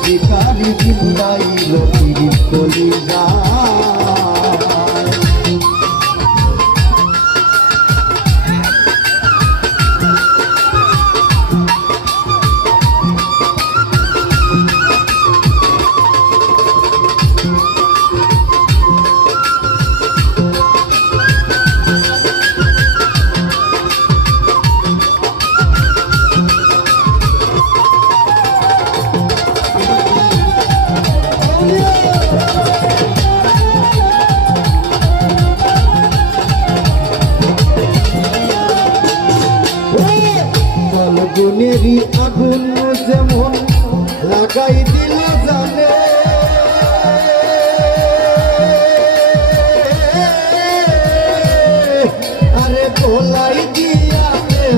শিকারি জিন্দাইল পিরিত কলি ফলগুনেরই আগুন যেমন লাগাই দিল জানে। আরে গোলাই দিয়া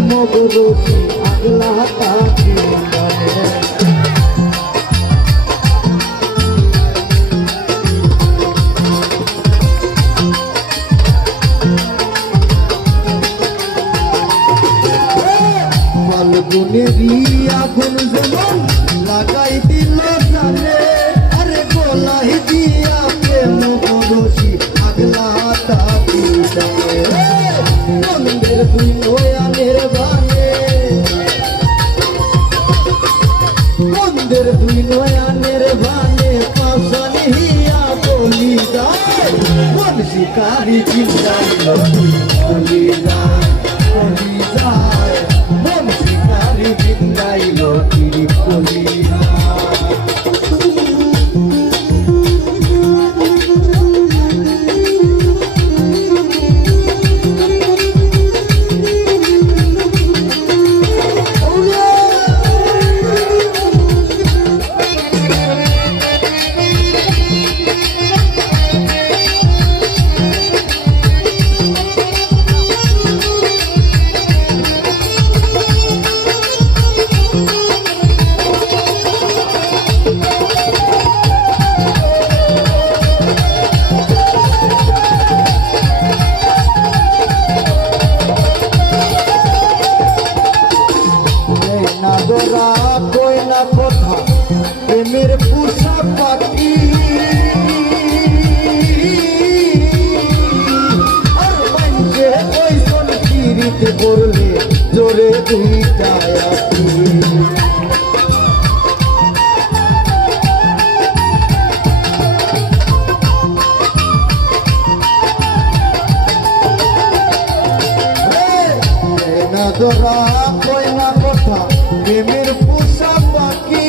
মগরুচি আগলা তাকি জানে ফাল্গুনেরই আগুন যেমন লাগাই দিল জানে, আরে গোলাই দিয়া প্রেম করছি আগলা জানে মন্দির তুই নয়ানের বানে। মন্দির তুই নয়ানের বানে পাশানি হিয়া বলি যায় মন শিকারি চিন্তাই পড়লে জোরে দুইটা আখি না দোরা কই না কথা, প্রেমের পোষা পাখি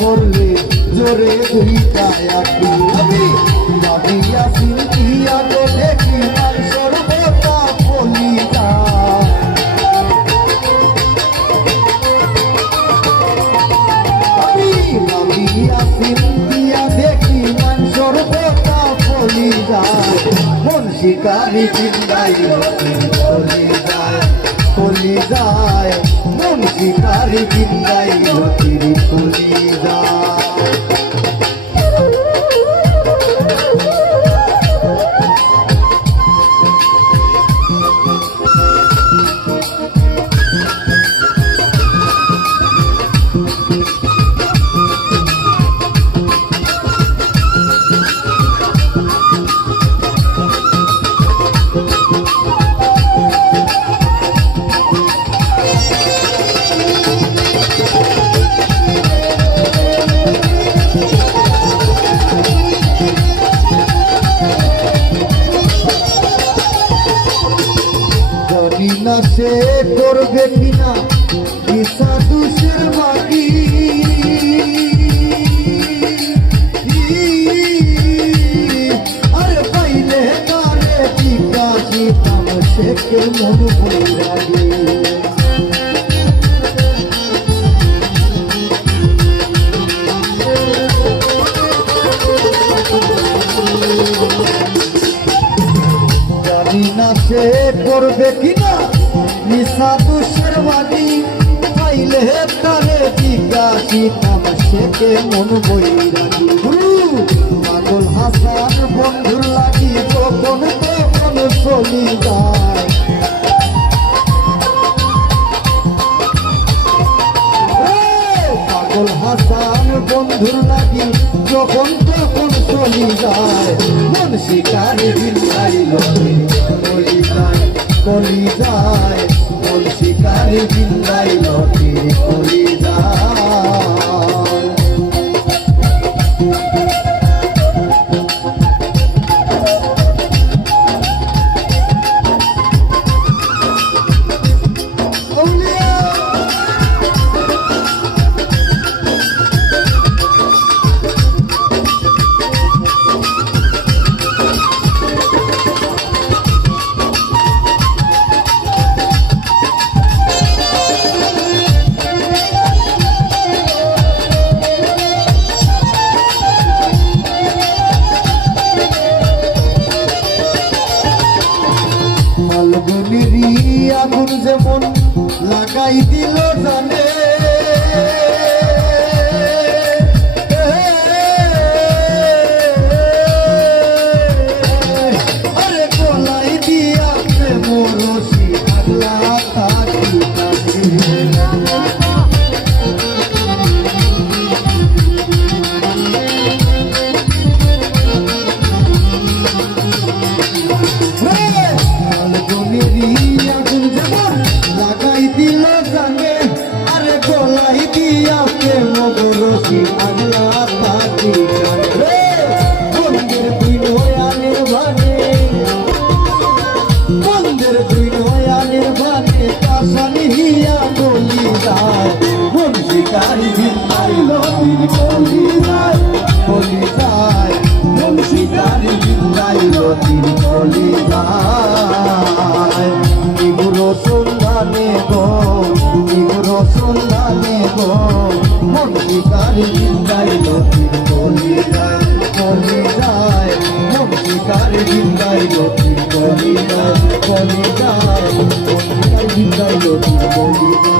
পড়লে জোরে দুইটা চিন্তিয়া দেখি মান সর্বতা বলি যায়। মন শিকারি চিন্তাই বলি যায় বলি যায়। মন শিকারি চিন্তাই বলি যায়। জানি না সে করবে কিনা কিসা দুষের বাকি। আরে পাইলে বিকাশি তাম সে কে মন লাগে সে করবে কিনা? নিশা দুষের বাড়ি পাইলে তারে বিকাশি নাম শেখে মন বৈরাগী? পাগল হাসান বন্ধুর লাগি যখন তখন চলি যায়। এই হাসান বন্ধুর লাগি যখন তখন চলি যায়। মন শিকারে হিয়া গলি যায় মন শিকারি জিন্দাইল দিন গলি যায় গলি যায় মন শিকারি জিন্দাইল দিন গলি যায় ইগুলো সন্ধানে গো ইগুলো সন্ধানে গো, মন শিকারি জিন্দাইল দিন গলি যায় গলি যায় মন শিকারি জিন্দাইল দিন গলি যায় গলি যায় শিকারি জিন্দাইল